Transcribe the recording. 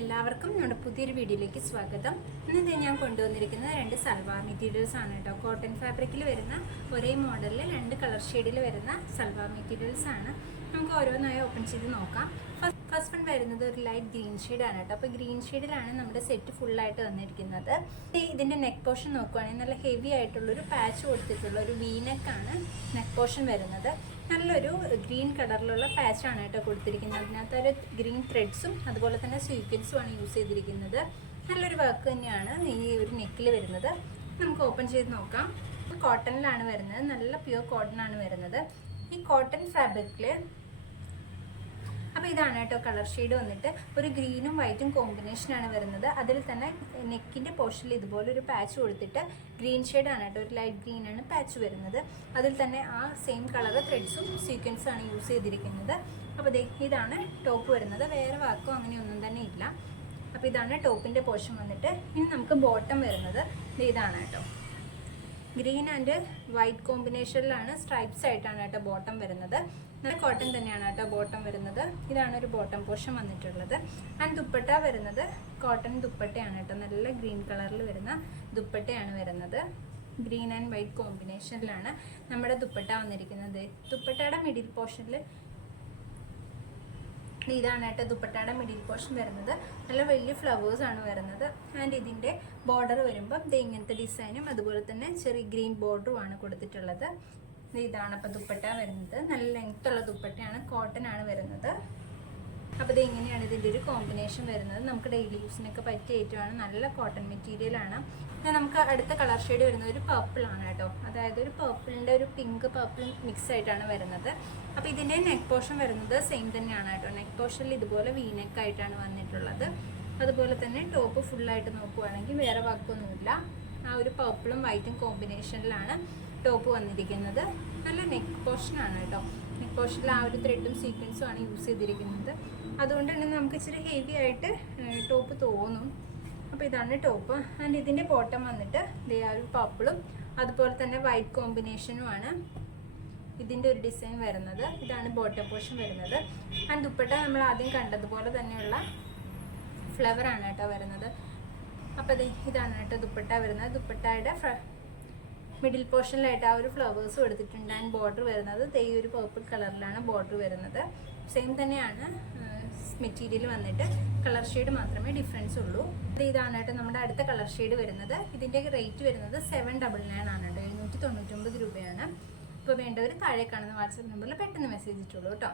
എല്ലാവർക്കും നമ്മുടെ പുതിയൊരു വീഡിയോയിലേക്ക് സ്വാഗതം. ഇന്നത്തെ ഞാൻ കൊണ്ടുവന്നിരിക്കുന്നത് രണ്ട് സൽവാർ മെറ്റീരിയൽസ് ആണ് കേട്ടോ. കോട്ടൺ ഫാബ്രിക്കിൽ വരുന്ന ഒരേ മോഡലിൽ രണ്ട് കളർ ഷെയ്ഡിൽ വരുന്ന സൽവാർ മെറ്റീരിയൽസ് ആണ്. നമുക്ക് ഓരോന്നായി ഓപ്പൺ ചെയ്ത് നോക്കാം. ഫസ്റ്റ് വൺ വരുന്നത് ഒരു ലൈറ്റ് ഗ്രീൻ ആണ് കേട്ടോ. അപ്പോൾ ഗ്രീൻ ഷെയ്ഡിലാണ് നമ്മുടെ സെറ്റ് ഫുൾ ആയിട്ട് വന്നിരിക്കുന്നത്. ഇതിന്റെ നെക്ക് പോർഷൻ നോക്കുവാണെങ്കിൽ നല്ല ഹെവി ആയിട്ടുള്ള ഒരു പാച്ച് കൊടുത്തിട്ടുള്ള ഒരു വീനെക്കാണ് നെക്ക് പോർഷൻ വരുന്നത്. നല്ലൊരു ഗ്രീൻ കളറിലുള്ള പാച്ചാണ് കേട്ടോ കൊടുത്തിരിക്കുന്നത്. അതിനകത്ത് ഒരു ഗ്രീൻ ത്രെഡ്സും അതുപോലെ തന്നെ സ്വീക്വൻസും ആണ് യൂസ് ചെയ്തിരിക്കുന്നത്. നല്ലൊരു വർക്ക് തന്നെയാണ് ഈ ഒരു നെക്കിൽ വരുന്നത്. നമുക്ക് ഓപ്പൺ ചെയ്ത് നോക്കാം. കോട്ടണിലാണ് വരുന്നത്. നല്ല പ്യുവർ കോട്ടൺ ആണ് വരുന്നത്. ഈ കോട്ടൺ ഫാബ്രിക്കിൽ അപ്പോൾ ഇതാണ് കേട്ടോ കളർ ഷെയ്ഡ് വന്നിട്ട്. ഒരു ഗ്രീനും വൈറ്റും കോമ്പിനേഷനാണ് വരുന്നത്. അതിൽ തന്നെ നെക്കിന്റെ പോർഷനിൽ ഇതുപോലെ ഒരു പാച്ച് കൊടുത്തിട്ട് ഗ്രീൻ ഷെയ്ഡാണ് കേട്ടോ ഒരു ലൈറ്റ് ഗ്രീൻ ആണ് പാച്ച് വരുന്നത്. അതിൽ തന്നെ ആ സെയിം കളർ ത്രെഡ്സും സീക്വൻസും ആണ് യൂസ് ചെയ്തിരിക്കുന്നത്. അപ്പോൾ ഇതാണ് ടോപ്പ് വരുന്നത്. വേറെ വാക്കോ അങ്ങനെയൊന്നും തന്നെ ഇല്ല. അപ്പോൾ ഇതാണ് ടോപ്പിന്റെ പോർഷൻ വന്നിട്ട്. ഇനി നമുക്ക് ബോട്ടം വരുന്നത്. ഇതാണ് കേട്ടോ. ഗ്രീൻ ആൻഡ് വൈറ്റ് കോമ്പിനേഷനിലാണ് സ്ട്രൈപ്സ് ആയിട്ടാണ് കേട്ടോ ബോട്ടം വരുന്നത്. നല്ല കോട്ടൺ തന്നെയാണ് കേട്ടോ ബോട്ടം വരുന്നത്. ഇതാണ് ഒരു ബോട്ടം പോർഷൻ വന്നിട്ടുള്ളത്. ആൻഡ് ദുപ്പട്ട വരുന്നത് കോട്ടൺ ദുപ്പട്ടയാണ് കേട്ടോ. നല്ല ഗ്രീൻ കളറിൽ വരുന്ന ദുപ്പട്ടയാണ് വരുന്നത്. ഗ്രീൻ ആൻഡ് വൈറ്റ് കോമ്പിനേഷനിലാണ് നമ്മുടെ ദുപ്പട്ട വന്നിരിക്കുന്നത്. ദുപ്പട്ടയുടെ മിഡിൽ പോർഷനിൽ ഇതാണ് കേട്ടോ ദുപ്പട്ടയുടെ മിഡിൽ പോർഷൻ വരുന്നത്. നല്ല വലിയ ഫ്ലവേഴ്സ് ആണ് വരുന്നത്. ആൻഡ് ഇതിന്റെ ബോർഡർ വരുമ്പം ഇത് ഇങ്ങനത്തെ ഡിസൈനും അതുപോലെ തന്നെ ചെറിയ ഗ്രീൻ ബോർഡറും ആണ് കൊടുത്തിട്ടുള്ളത്. ഇതാണ് അപ്പോൾ ദുപ്പട്ട വരുന്നത്. നല്ല ലെങ്ത്തുള്ള ദുപ്പട്ടയാണ് കോട്ടൺ ആണ് വരുന്നത്. അപ്പോൾ ഇത് ഇങ്ങനെയാണ് ഇതിന്റെ ഒരു കോമ്പിനേഷൻ വരുന്നത്? നമുക്ക് ഡെയിലി യൂസിനൊക്കെ പറ്റിയ ഏറ്റവും നല്ല കോട്ടൺ മെറ്റീരിയൽ ആണ്. പിന്നെ നമുക്ക് അടുത്ത കളർ ഷെയ്ഡ് വരുന്നത് ഒരു പർപ്പിൾ ആണ് കേട്ടോ. അതായത് ഒരു പർപ്പിളിന്റെ ഒരു പിങ്ക് പർപ്പിൾ മിക്സ് ആയിട്ടാണ് വരുന്നത്. അപ്പോൾ ഇതിന്റെ നെക്ക് പോർഷൻ വരുന്നത് സെയിം തന്നെയാണ് കേട്ടോ. നെക്ക് പോർഷനിൽ ഇതുപോലെ വി നെക്ക് ആയിട്ടാണ് വന്നിട്ടുള്ളത്. അതുപോലെ തന്നെ ടോപ്പ് ഫുള്ളായിട്ട് നോക്കുവാണെങ്കിൽ വേറെ വർക്കൊന്നുമില്ല ആ ഒരു പർപ്പിളും വൈറ്റും കോമ്പിനേഷനിലാണ് ടോപ്പ് വന്നിരിക്കുന്നത്. നല്ല നെക്ക് പോർഷനാണ് കേട്ടോ. പോർഷനിൽ ആ ഒരു ത്രെഡും സീക്വൻസും ആണ് യൂസ് ചെയ്തിരിക്കുന്നത്. അതുകൊണ്ട് തന്നെ നമുക്ക് ഇച്ചിരി ഹെവി ആയിട്ട് ടോപ്പ് തോന്നും. അപ്പോൾ ഇതാണ് ടോപ്പ് ആൻഡ് ഇതിന്റെ ബോട്ടം വന്നിട്ട് ദേ ആ ഒരു പർപ്പിളും അതുപോലെ തന്നെ വൈറ്റ് കോമ്പിനേഷനുമാണ് ഇതിന്റെ ഒരു ഡിസൈൻ വരുന്നത്. ഇതാണ് ബോട്ടം പോർഷൻ വരുന്നത്. ആൻഡ് ദുപ്പട്ട നമ്മൾ ആദ്യം കണ്ടതുപോലെ തന്നെയുള്ള ഫ്ലവറാണ് കേട്ടോ വരുന്നത്. അപ്പോൾ ഇതാണ് കേട്ടോ ദുപ്പട്ട വരുന്നത്. ദുപ്പട്ടയുടെ മിഡിൽ പോർഷനിലായിട്ട് ആ ഒരു ഫ്ലവേഴ്സ് കൊടുത്തിട്ടുണ്ട് ആൻഡ് ബോർഡർ വരുന്നത് തേ ഒരു പേർപ്പിൾ കളറിലാണ് ബോർഡർ വരുന്നത്. സെയിം തന്നെയാണ് മെറ്റീരിയൽ വന്നിട്ട് കളർ ഷെയ്ഡ് മാത്രമേ ഡിഫറൻസ് ഉള്ളൂ. അത് ഇതാണ് കേട്ടോ നമ്മുടെ അടുത്ത കളർ ഷെയ്ഡ് വരുന്നത്. ഇതിന്റെ റേറ്റ് വരുന്നത് സെവൻ ഡബിൾ നയൻ ആണ് കേട്ടോ എഴുന്നൂറ്റി തൊണ്ണൂറ്റൊമ്പത് രൂപയാണ്. ഇപ്പോൾ വേണ്ടവർ താഴെ കാണുന്ന വാട്സപ്പ് നമ്പറിൽ പെട്ടെന്ന് മെസ്സേജ് ഇട്ടുള്ളൂ കേട്ടോ.